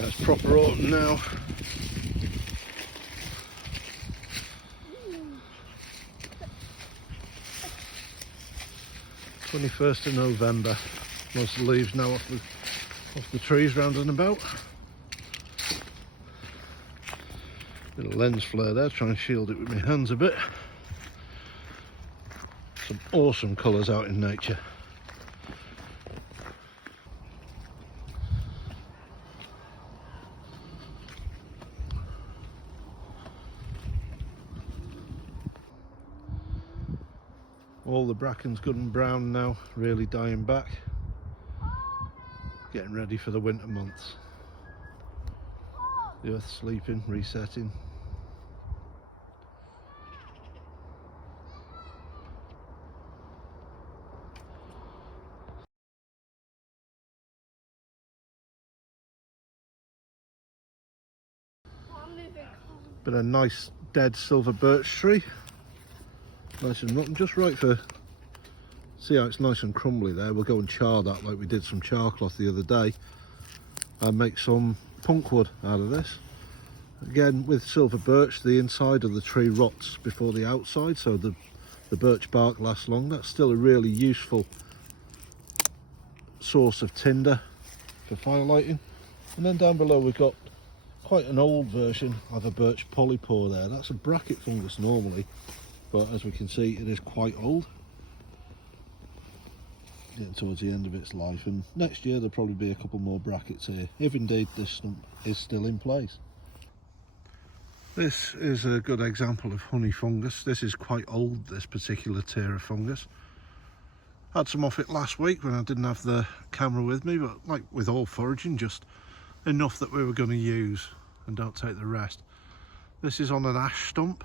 It's proper autumn now. #21st of November. Most of the leaves now off the trees round and about. Bit of lens flare there, try and shield it with my hands a bit. Some awesome colours out in nature. All the bracken's good and brown now, really dying back. Getting ready for the winter months. The earth's sleeping, resetting. Been a nice dead silver birch tree. Nice and rotten, just right for, see how it's nice and crumbly there. We'll go and char that like we did some char cloth the other day and make some punk wood out of this. Again, with silver birch, the inside of the tree rots before the outside, so the birch bark lasts long. That's still a really useful source of tinder for firelighting. And then down below we've got quite an old version of a birch polypore there. That's a bracket fungus normally, but as we can see it is quite old, getting towards the end of its life, and next year there'll probably be a couple more brackets here, if indeed this stump is still in place. This is a good example of honey fungus. This is quite old, this particular tier of fungus. Had some off it last week when I didn't have the camera with me, but like with all foraging, just enough that we were going to use and don't take the rest. This is on an ash stump,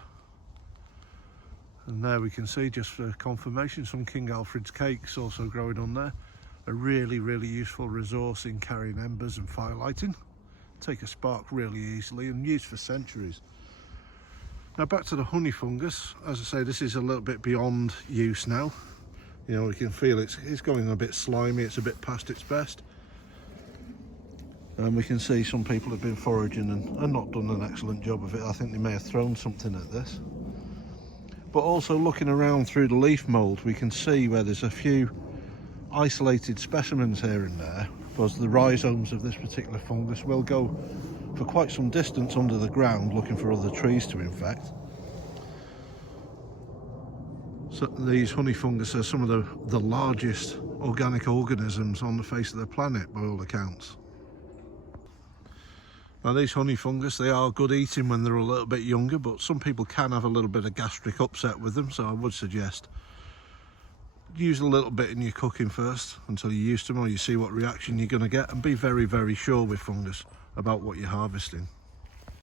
and there we can see, just for confirmation, some King Alfred's cakes also growing on there. A really useful resource in carrying embers and firelighting. Take a spark really easily and used for centuries. Now back to the honey fungus. As I say, this is a little bit beyond use now. You know, we can feel it's going a bit slimy, it's a bit past its best. And we can see some people have been foraging and not done an excellent job of it. I think they may have thrown something at this. But also looking around through the leaf mould, we can see where there's a few isolated specimens here and there, because the rhizomes of this particular fungus will go for quite some distance under the ground looking for other trees to infect. So these honey fungus are some of the largest organic organisms on the face of the planet by all accounts. Now these honey fungus, they are good eating when they're a little bit younger, but some people can have a little bit of gastric upset with them, so I would suggest use a little bit in your cooking first until you're used to them, or you see what reaction you're going to get, and be very sure with fungus about what you're harvesting.